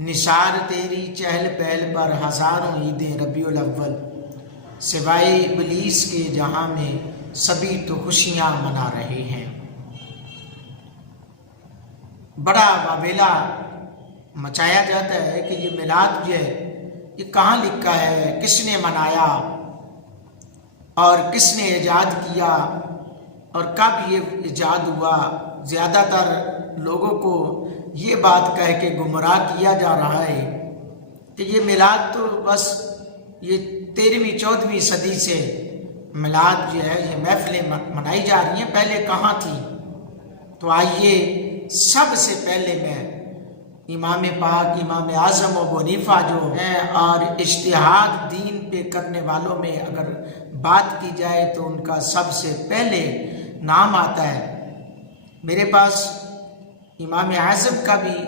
نثار تیری چہل پہل پر ہزاروں عیدیں ربیع الاول، سوائے ابلیس کے جہاں میں سبھی تو خوشیاں منا رہے ہیں۔ بڑا واویلا مچایا جاتا ہے کہ یہ میلاد جو ہے یہ کہاں لکھا ہے، کس نے منایا اور کس نے ایجاد کیا اور کب یہ ایجاد ہوا۔ زیادہ تر لوگوں کو یہ بات کہہ کے گمراہ کیا جا رہا ہے کہ یہ میلاد تو بس یہ 13ویں 14ویں صدی سے میلاد جو ہے یہ محفلیں منائی جا رہی ہیں، پہلے کہاں تھی؟ تو آئیے سب سے پہلے میں امام پاک امام اعظم ابو حنیفہ جو ہیں اور اجتہاد دین پہ کرنے والوں میں اگر بات کی جائے تو ان کا سب سے پہلے نام آتا ہے۔ میرے پاس امام اعظم کا بھی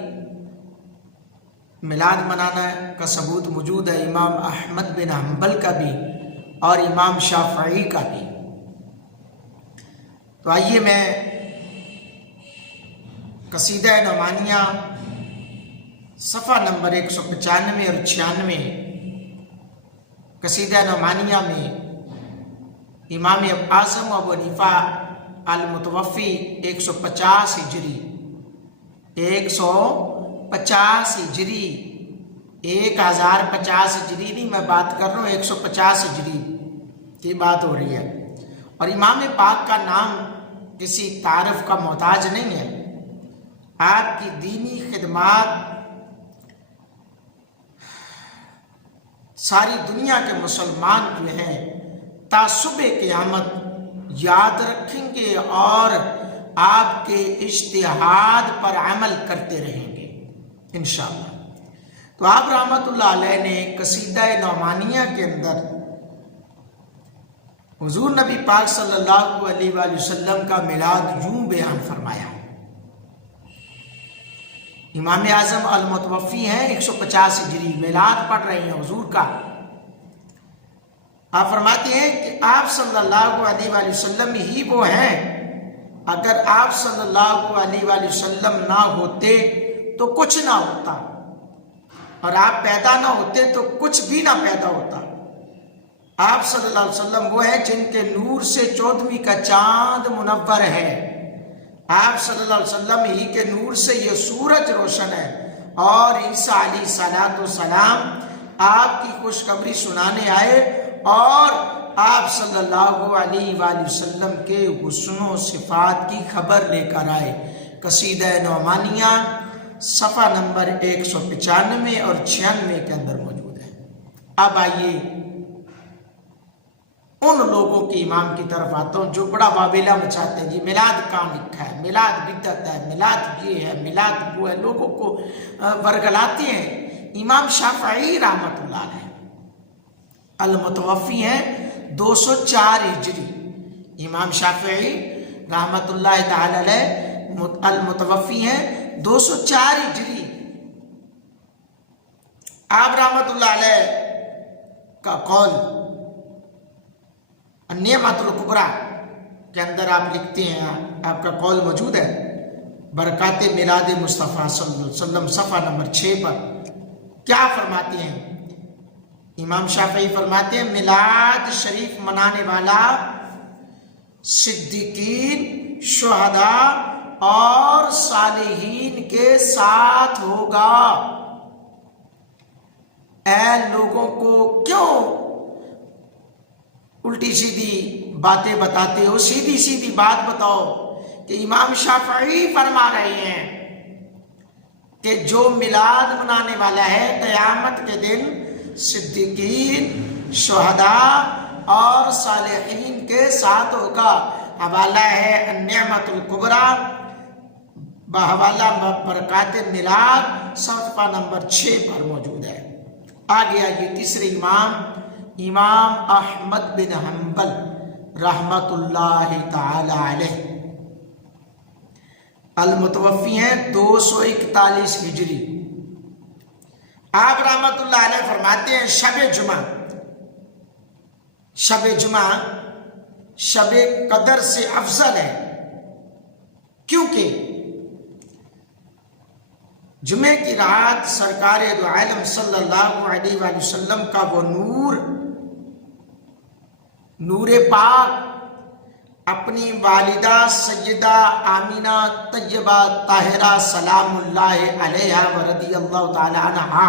میلاد منانا کا ثبوت موجود ہے، امام احمد بن حنبل کا بھی اور امام شافعی کا بھی۔ تو آئیے میں قصیدہ نعمانیہ صفحہ نمبر 195 اور 96 قصیدہ نعمانیہ میں امام اعظم ابو حنیفہ المتوفی 150 ہجری 1050 ہجری 1050 ہجری نہیں، میں بات کر رہا ہوں 150 ہجری کی بات ہو رہی ہے، اور امام پاک کا نام کسی تعارف کا محتاج نہیں ہے۔ آپ کی دینی خدمات ساری دنیا کے مسلمان جو ہیں تا صبح قیامت یاد رکھیں گے اور آپ کے اجتہاد پر عمل کرتے رہیں گے انشاءاللہ۔ تو آپ رحمت اللہ علیہ نے قصیدہ نعمانیہ کے اندر حضور نبی پاک صلی اللہ علیہ وآلہ وسلم کا میلاد یوں بیان فرمایا۔ امام اعظم المتوفی ہیں 150 ہجری، میلاد پڑھ رہے ہیں حضور کا۔ آپ فرماتے ہیں کہ آپ صلی اللہ علیہ وآلہ وسلم ہی وہ ہیں، اگر آپ صلی اللہ علیہ وآلہ وسلم نہ ہوتے تو کچھ نہ ہوتا، اور آپ پیدا نہ ہوتے تو کچھ بھی نہ پیدا ہوتا۔ آپ صلی اللہ علیہ وسلم وہ ہیں جن کے نور سے 14ویں کا چاند منور ہے۔ آپ صلی اللہ علیہ وسلم ہی کے نور سے یہ سورج روشن ہے، اور عیسیٰ علیہ السلام آپ کی خوشخبری سنانے آئے اور آپ صلی اللہ علیہ وآلہ وسلم کے حسن و صفات کی خبر لے کر آئے۔ قصیدہ نعمانیہ صفحہ نمبر 195 اور 96 کے اندر موجود ہے۔ اب آئیے ان لوگوں کے امام کی طرف آتا ہوں جو بڑا واویلا مچاتے ہیں، جی میلاد کہاں لکھا ہے، میلاد بدعت ہے، میلاد یہ ہے، میلاد وہ ہے، لوگوں کو ورگلاتے ہیں۔ امام شافعی رحمت اللہ علیہ المتوفی ہیں 204 ہجری، امام شافعی رحمت اللہ تعالی علیہ المتوفی ہیں 204 ہجری۔ آپ رحمت اللہ علیہ کا قول النعمۃ الکبریٰ کے اندر آپ لکھتے ہیں، آپ کا قول موجود ہے برکات میلاد مصطفیٰ صلی اللہ علیہ وسلم صفحہ نمبر 6 پر۔ کیا فرماتے ہیں؟ امام شافعی فرماتے ہیں میلاد شریف منانے والا صدیقین، شہداء اور صالحین کے ساتھ ہوگا۔ اے لوگوں کو کیوں الٹی سیدھی باتیں بتاتے ہو، سیدھی سیدھی بات بتاؤ کہ امام شافعی فرما رہے ہیں کہ جو میلاد منانے والا ہے قیامت کے دن صدیقین، شہداء اور صالحین کے ساتھ ہوگا۔ حوالہ ہے النعمۃ الکبریٰ بحوالہ برکات میلاد صفحہ نمبر 6 پر موجود ہے۔ آگے آئیے تیسرے امام امام احمد بن حنبل رحمت اللہ تعالی علیہ المتوفی ہیں 241 ہجری۔ آپ رحمت اللہ علیہ فرماتے ہیں شب جمعہ شب قدر سے افضل ہے، کیونکہ جمعے کی رات سرکار دو عالم صلی اللہ علیہ وآلہ وسلم کا وہ نور پاک اپنی والدہ سیدہ آمینہ طیبہ طاہرہ سلام اللہ علیہا و رضی اللہ تعالی عنہا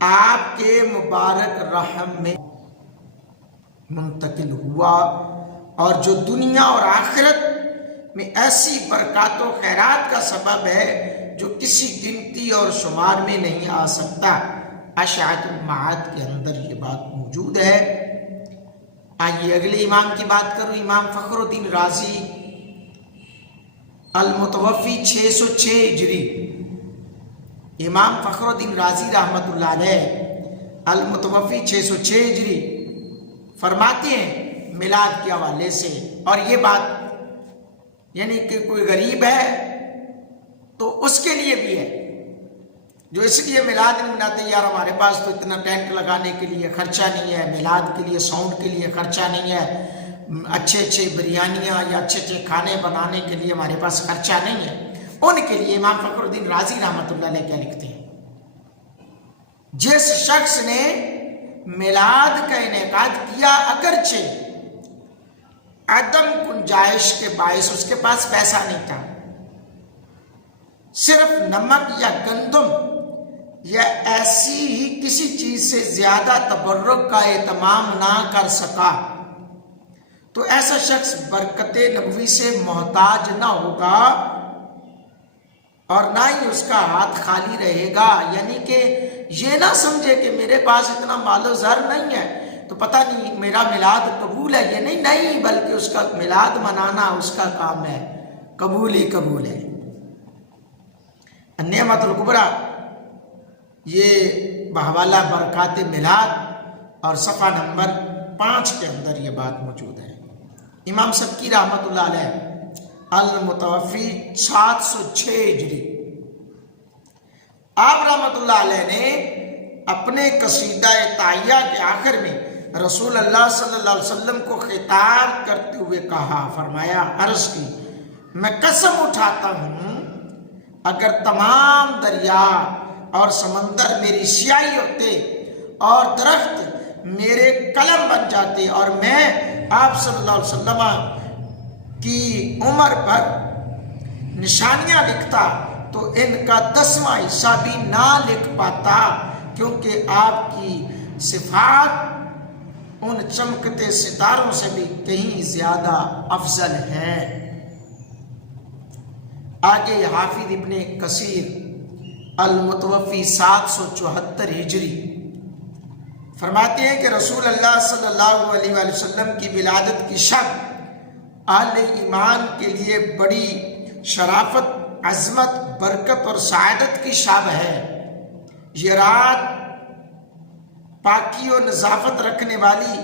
آپ کے مبارک رحم میں منتقل ہوا، اور جو دنیا اور آخرت میں ایسی برکات و خیرات کا سبب ہے جو کسی گنتی اور شمار میں نہیں آ سکتا۔ اشعت المعاد کے اندر یہ بات موجود ہے۔ آئیے اگلے امام کی بات کروں، امام فخر الدین رازی المتوفی 606 ہجری۔ امام فخر الدین رازی رحمت اللہ علیہ المتوفی 606 ہجری فرماتے ہیں میلاد کے حوالے سے، اور یہ بات یعنی کہ کوئی غریب ہے تو اس کے لیے بھی ہے، جو اس لیے میلاد نہیں مناتے، یار ہمارے پاس تو اتنا ٹینٹ لگانے کے لیے خرچہ نہیں ہے، میلاد کے لیے ساؤنڈ کے لیے خرچہ نہیں ہے، اچھے بریانیاں یا اچھے کھانے بنانے کے لیے ہمارے پاس خرچہ نہیں ہے، ان کے لیے امام فخر الدین رازی رحمت اللہ علیہ کیا لکھتے ہیں؟ جس شخص نے میلاد کا انعقاد کیا اگرچہ عدم گنجائش کے باعث اس کے پاس پیسہ نہیں تھا، صرف نمک یا گندم یا ایسی ہی کسی چیز سے زیادہ تبرک کا اہتمام نہ کر سکا، تو ایسا شخص برکت نبوی سے محتاج نہ ہوگا اور نہ ہی اس کا ہاتھ خالی رہے گا۔ یعنی کہ یہ نہ سمجھے کہ میرے پاس اتنا مال و زر نہیں ہے تو پتہ نہیں میرا میلاد قبول ہے، یہ نہیں، بلکہ اس کا میلاد منانا اس کا کام ہے، قبول ہی قبول ہے۔ نعمت الکبریٰ یہ بحوالہ برکات میلاد اور صفحہ نمبر 5 کے اندر یہ بات موجود ہے۔ امام سبکی رحمت اللہ علیہ المتوفی 706 ہجری، آپ رحمت اللہ علیہ نے اپنے قصیدہ تعیہ کے آخر میں رسول اللہ صلی اللہ علیہ وسلم کو خطاب کرتے ہوئے کہا، فرمایا، عرض کی، میں قسم اٹھاتا ہوں اگر تمام دریا اور سمندر میری سیاہی ہوتے اور درخت میرے قلم بن جاتے اور میں آپ صلی اللہ علیہ وسلم کی عمر پر نشانیاں لکھتا تو ان کا 10واں حصہ بھی نہ لکھ پاتا، کیونکہ آپ کی صفات ان چمکتے ستاروں سے بھی کہیں زیادہ افضل ہے۔ آگے حافظ ابن کثیر المتوفی 774 ہجری فرماتے ہیں کہ رسول اللہ صلی اللہ علیہ وآلہ وسلم کی ولادت کی شب اہل ایمان کے لیے بڑی شرافت، عظمت، برکت اور سعادت کی شب ہے۔ یہ رات پاکی و نظافت رکھنے والی،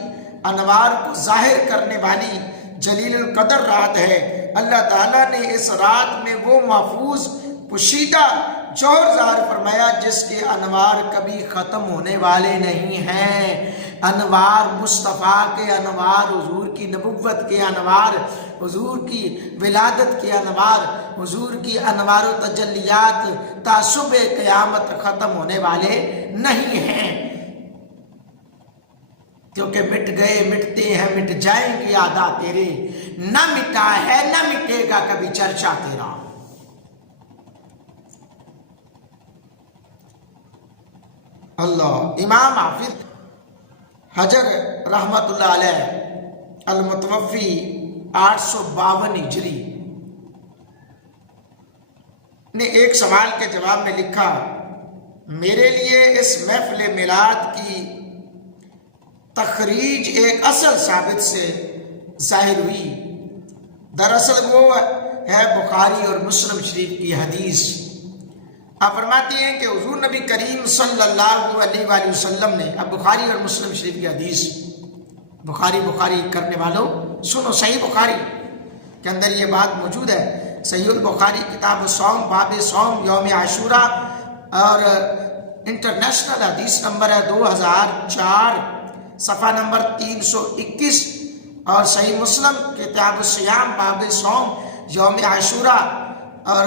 انوار کو ظاہر کرنے والی جلیل القدر رات ہے۔ اللہ تعالیٰ نے اس رات میں وہ محفوظ پوشیدہ جوہر ظاہر فرمایا جس کے انوار کبھی ختم ہونے والے نہیں ہیں۔ انوار مصطفیٰ کے انوار، حضور کی نبوت کے انوار، حضور کی ولادت کے انوار، حضور کی انوار و تجلیات تا صبح قیامت ختم ہونے والے نہیں ہیں، کیونکہ مٹ گئے، مٹتے ہیں، مٹ جائیں گے یاداں تیرے، نہ مٹا ہے نہ مٹے گا کبھی چرچا تیرا۔ اللہ۔ امام حافظ حجر رحمت اللہ علیہ المتوفی 852 ہجری نے ایک سوال کے جواب میں لکھا، میرے لیے اس محفل میلاد کی تخریج ایک اصل ثابت سے ظاہر ہوئی۔ دراصل وہ ہے بخاری اور مسلم شریف کی حدیث۔ آپ فرماتے ہیں کہ حضور نبی کریم صلی اللہ علیہ وآلہ وسلم نے، اب بخاری اور مسلم شریف کی حدیث، بخاری کرنے والوں سنو، صحیح بخاری کے اندر یہ بات موجود ہے۔ صحیح البخاری کتاب الصوم، باب صوم یوم عاشورہ، اور انٹرنیشنل حدیث نمبر ہے 2004، صفحہ نمبر 321، اور صحیح مسلم کتاب الصیام، باب صوم یوم عاشورہ، اور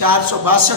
462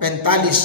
45।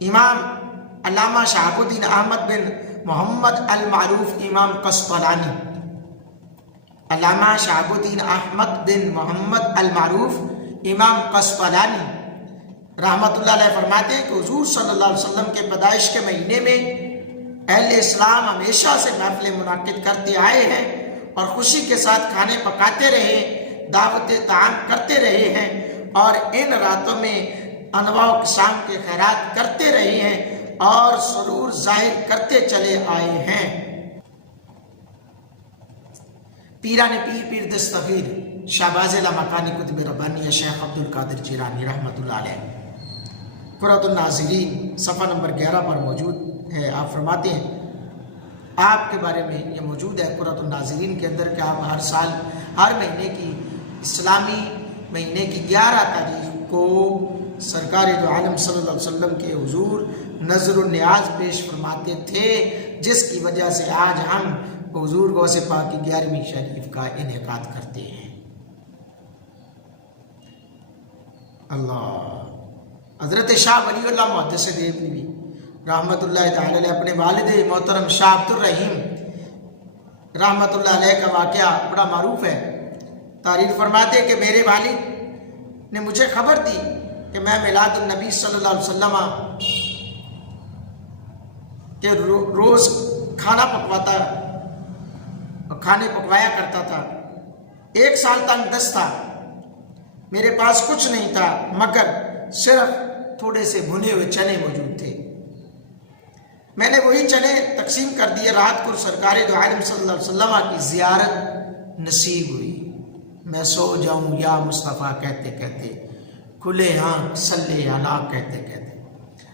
امام علامہ شہاب الدین احمد بن محمد المعروف امام قسطلانی، علامہ شہاب الدین احمد بن محمد المعروف امام قسطلانی رحمۃ اللہ علیہ فرماتے ہیں کہ حضور صلی اللہ علیہ وسلم کے پیدائش کے مہینے میں اہل اسلام ہمیشہ سے محفلیں منعقد کرتے آئے ہیں اور خوشی کے ساتھ کھانے پکاتے رہے، دعوت طعام کرتے رہے ہیں اور ان راتوں میں انواع و اقسام کے خیرات کرتے رہے ہیں اور سرور ظاہر کرتے چلے آئے ہیں۔ پیران پیر دستگیر شہباز لامکانی قطب ربانی شیخ عبد القادر جیلانی رحمۃ اللہ علیہ قرۃ الناظرین صفحہ نمبر 11 پر موجود ہے۔ آپ فرماتے ہیں آپ کے بارے میں یہ موجود ہے قرۃ الناظرین کے اندر کہ آپ ہر سال ہر مہینے کی اسلامی مہینے کی 11 تاریخ کو سرکار دو عالم صلی اللہ علیہ وسلم کے حضور نظر و نیاز پیش فرماتے تھے، جس کی وجہ سے آج ہم حضور غوث پاک کی 11ویں شریف کا انعقاد کرتے ہیں۔ اللہ حضرت شاہ ولی اللہ محدث دہلوی رحمۃ اللہ تعالی علیہ اپنے والد محترم شاہ عبد الرحیم رحمۃ اللہ علیہ کا واقعہ بڑا معروف ہے۔ تعریف فرماتے کہ میرے والد نے مجھے خبر دی کہ میں میلاد النبی صلی اللہ علیہ وسلم کہ روز کھانا پکواتا اور کھانے پکوایا کرتا تھا۔ 1 سال تک دست تھا، میرے پاس کچھ نہیں تھا مگر صرف تھوڑے سے بھنے ہوئے چنے موجود تھے۔ میں نے وہی چنے تقسیم کر دیے۔ رات کو سرکار دو عالم صلی اللہ علیہ وسلم کی زیارت نصیب ہوئی۔ میں سو جاؤں یا مصطفیٰ کہتے کہتے، کھلے آنکھ صلی علی کہتے کہتے۔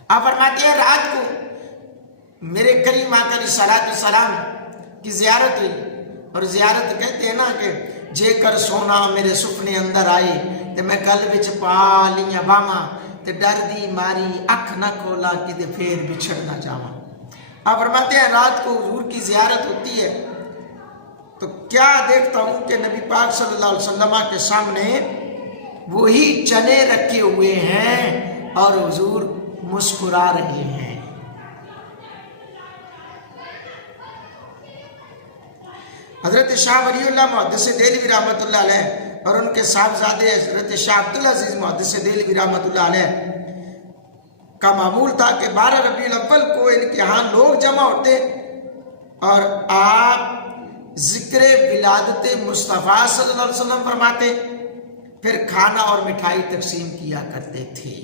آپ فرماتے ہیں رات کو میرے کریم آقا علیہ الصلوۃ والسلام کی زیارت ہوئی، اور زیارت کہتے ہیں نا کہ جے کر سونا میرے سپنے اندر آئی تے میں گل وچ پا لیاں باواں تے ڈر دی ماری اکھ نہ کھولا کدے پھر بچھڑ نہ جاواں۔ آپ فرماتے ہیں رات کو حضور کی زیارت ہوتی ہے تو کیا دیکھتا ہوں کہ نبی پاک صلی اللہ علیہ وسلم کے سامنے وہی چنے رکھے ہوئے ہیں اور حضور مسکرا رہے ہیں۔ حضرت شاہ ولی اللہ محدث دہلوی رحمۃ اللہ علیہ اور ان کے صاحبزادے حضرت شاہ عبدالعزیز محدث دہلوی رحمۃ اللہ علیہ کا معمول تھا کہ 12 ربیع الاول کو ان کے ہاں لوگ جمع ہوتے اور آپ ذکر ولادت مصطفیٰ صلی اللہ علیہ وسلم فرماتے، پھر کھانا اور مٹھائی تقسیم کیا کرتے تھے۔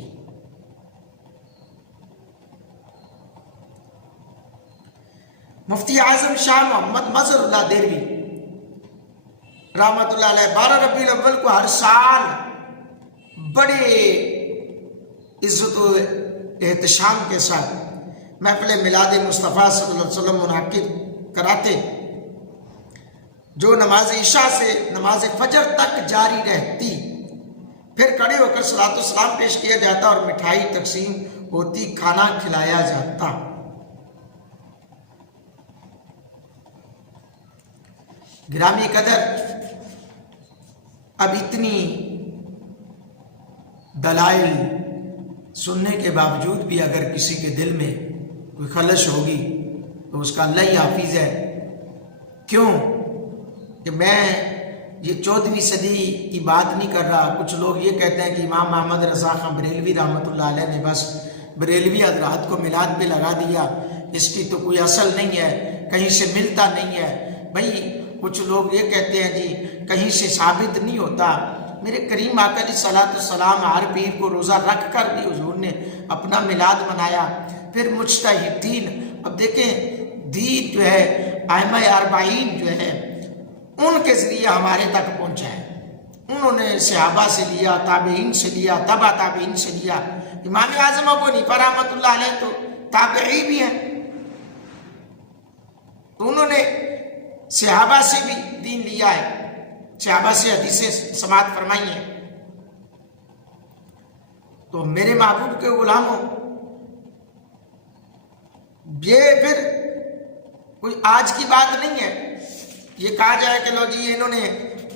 مفتی اعظم شاہ محمد مظہر اللہ دہلوی رحمۃ اللہ علیہ 12 ربیع الاول کو ہر سال بڑے عزت و احتشام کے ساتھ محفل میلاد مصطفیٰ صلی اللہ علیہ وسلم منعقد کراتے، جو نماز عشاء سے نماز فجر تک جاری رہتی، پھر کھڑے ہو کر صلاۃ و سلام پیش کیا جاتا اور مٹھائی تقسیم ہوتی، کھانا کھلایا جاتا۔ گرامی قدر، اب اتنی دلائل سننے کے باوجود بھی اگر کسی کے دل میں کوئی خلش ہوگی تو اس کا اللہ ہی حافظ ہے۔ کیوں کہ میں یہ 14ویں صدی کی بات نہیں کر رہا۔ کچھ لوگ یہ کہتے ہیں کہ امام محمد رضا خان بریلوی رحمۃ اللہ علیہ نے بس بریلوی حضرات کو میلاد پہ لگا دیا، اس کی تو کوئی اصل نہیں ہے، کہیں سے ملتا نہیں ہے۔ بھائی کچھ لوگ یہ کہتے ہیں جی کہیں سے ثابت نہیں ہوتا۔ میرے کریم آقا علیہ الصلوۃ والسلام ہر پیر کو روزہ رکھ کر بھی حضور نے اپنا میلاد منایا۔ پھر مجتہدین، اب دیکھیں دین جو ہے ائمہ اربعین جو ہے ان کے ذریعے ہمارے تک پہنچا ہے۔ انہوں نے صحابہ سے لیا، تابعین سے لیا، تبع تابعین سے لیا۔ امام اعظم ابو حنیفہ رحمۃ اللہ علیہ تو تابعی بھی ہیں، تو انہوں نے صحابہ سے بھی دین لیا ہے، صحابہ سے حدیثیں سماعت فرمائی ہیں۔ تو میرے محبوب کے غلاموں، یہ پھر کوئی آج کی بات نہیں ہے یہ کہا جائے کہ لو جی انہوں نے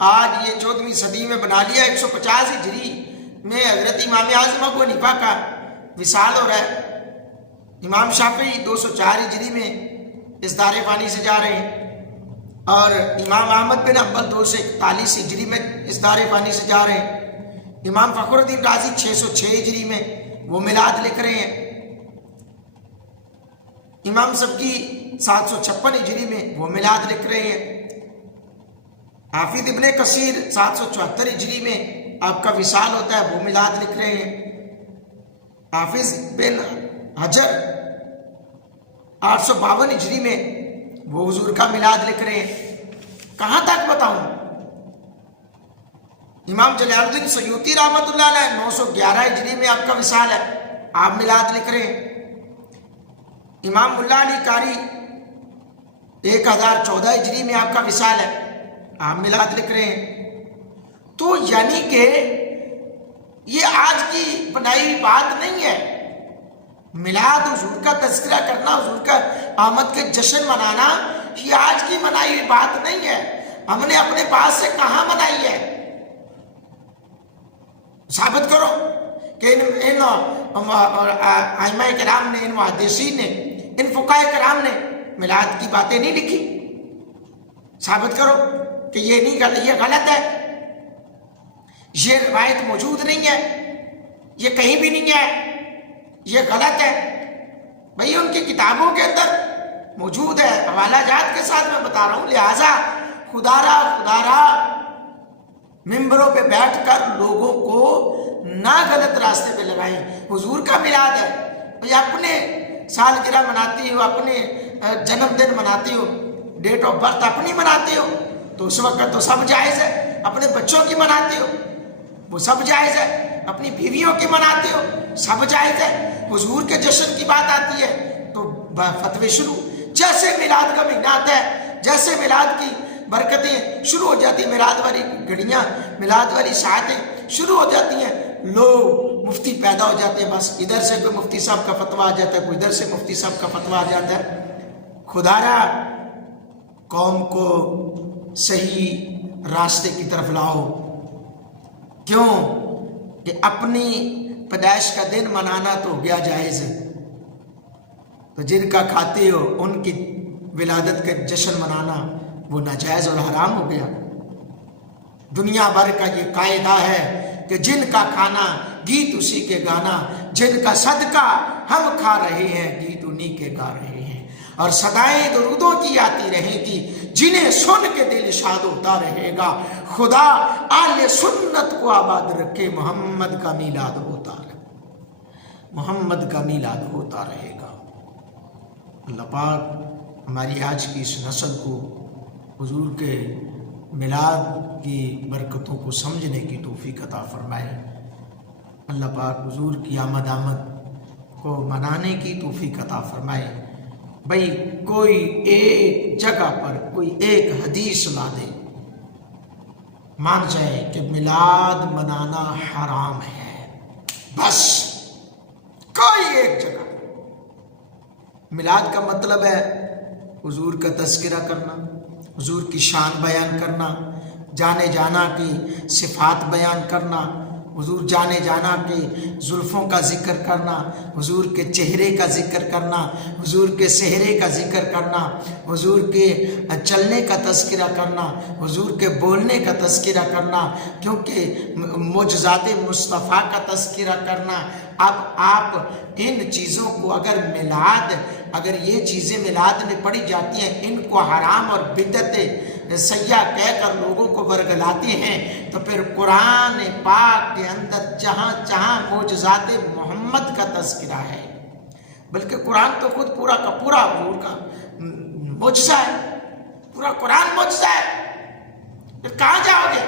آج یہ 14ویں صدی میں بنا لیا۔ 150 ہجری میں حضرت امام اعظم ابو حنیفہ کا وصال ہو رہا ہے، امام شافعی 204 ہجری میں اس دار فانی سے جا رہے ہیں، اور امام احمد بن حنبل 241 ہجری میں اس دار فانی سے جا رہے ہیں، امام فخر الدین رازی 606 ہجری میں وہ میلاد لکھ رہے ہیں، امام سبکی 756 ہجری میں وہ میلاد لکھ رہے ہیں، حافظ ابن کثیر 774 ہجری میں آپ کا وصال ہوتا ہے وہ میلاد لکھ رہے ہیں، حافظ بن حجر 852 ہجری میں وہ حضور کا میلاد لکھ رہے ہیں۔ کہاں تک بتاؤں؟ امام جلال الدین سیوطی رحمۃ اللہ علیہ 911 ہجری میں آپ کا وصال ہے، آپ میلاد لکھ رہے ہیں، امام ملا علی قاری 1014 ہجری میں آپ کا وصال ہے، آپ میلاد لکھ رہے ہیں۔ تو یعنی کہ یہ آج کی بنائی ہوئی بات نہیں ہے، میلاد حضور کا تذکرہ کرنا، حضور کا آمد کے جشن منانا، یہ آج کی منائی ہوئی بات نہیں ہے، ہم نے اپنے پاس سے کہاں منائی ہے؟ ثابت کرو کہ ان ائمہ کرام نے، ان محدثین نے، ان فقہاء کرام نے میلاد کی باتیں نہیں لکھی، ثابت کرو کہ یہ نہیں، یہ غلط ہے، یہ روایت موجود نہیں ہے، یہ کہیں بھی نہیں ہے، یہ غلط ہے۔ بھئی ان کی کتابوں کے اندر موجود ہے، حوالہ جات کے ساتھ میں بتا رہا ہوں، لہٰذا خدا را ممبروں پہ بیٹھ کر لوگوں کو نہ غلط راستے پہ لگائیں۔ حضور کا میلاد ہے، بھئی اپنے سالگرہ مناتی ہو، اپنے جنم دن مناتی ہو، ڈیٹ آف برتھ اپنی مناتی ہو تو اس وقت تو سب جائز ہے، اپنے بچوں کی مناتی ہو وہ سب جائز ہے، اپنی بیویوں کی مناتی ہو سب جائز ہے، حضور کے جشن کی بات آتی ہے تو فتوے شروع۔ جیسے میلاد کا مہینہ آتا ہے، جیسے میلاد کی برکتیں شروع ہو جاتی ہیں، میلاد والی گھڑیاں، میلاد والی ساعتیں شروع ہو جاتی ہیں، لوگ مفتی پیدا ہو جاتے ہیں، بس ادھر سے کوئی مفتی صاحب کا فتویٰ آ جاتا ہے، کوئی ادھر سے مفتی صاحب کا فتویٰ آ جاتا ہے۔ خدا را قوم کو صحیح راستے کی طرف لاؤ، کیوں کہ اپنی پیدائش کا دن منانا تو ہو گیا جائز ہے، تو جن کا کھاتے ہو ان کی ولادت کا جشن منانا وہ ناجائز اور حرام ہو گیا۔ دنیا بھر کا یہ قاعدہ ہے کہ جن کا کھانا گیت اسی کے گانا، جن کا صدقہ ہم کھا رہے ہیں گیت انہی کے گا رہے ہیں، اور صدائیں درودوں کی آتی رہیں گی، جنہیں سن کے دل شاد ہوتا رہے گا۔ خدا آل سنت کو آباد رکھے، محمد کا میلاد ہوتا رہے، محمد کا میلاد ہوتا رہے گا۔ اللہ پاک ہماری آج کی اس نسل کو حضور کے میلاد کی برکتوں کو سمجھنے کی توفیق عطا فرمائے۔ اللہ پاک حضور کی آمد کو منانے کی توفیق عطا فرمائے۔ بھئی کوئی ایک جگہ پر کوئی ایک حدیث لا دے، مان جائے کہ میلاد منانا حرام ہے، بس کوئی ایک جگہ۔ میلاد کا مطلب ہے حضور کا تذکرہ کرنا، حضور کی شان بیان کرنا، جانے جانا کی صفات بیان کرنا، حضور جانے جانا کے زلفوں کا ذکر کرنا، حضور کے چہرے کا ذکر کرنا، حضور کے صحرے کا ذکر کرنا، حضور کے چلنے کا تذکرہ کرنا، حضور کے بولنے کا تذکرہ کرنا، کیونکہ معجزات مصطفیٰ کا تذکرہ کرنا۔ اب آپ ان چیزوں کو اگر یہ چیزیں میلاد میں پڑھی جاتی ہیں، ان کو حرام اور بدعت سیاح کہہ کر لوگوں کو ورگلاتے ہیں، تو پھر قرآن پاک کے اندر جہاں جہاں معجزات محمد کا تذکرہ ہے، بلکہ قرآن تو خود پورا کا پورا حضور کا معجزہ ہے، پورا قرآن معجزہ ہے، پھر کہاں جاؤ گے؟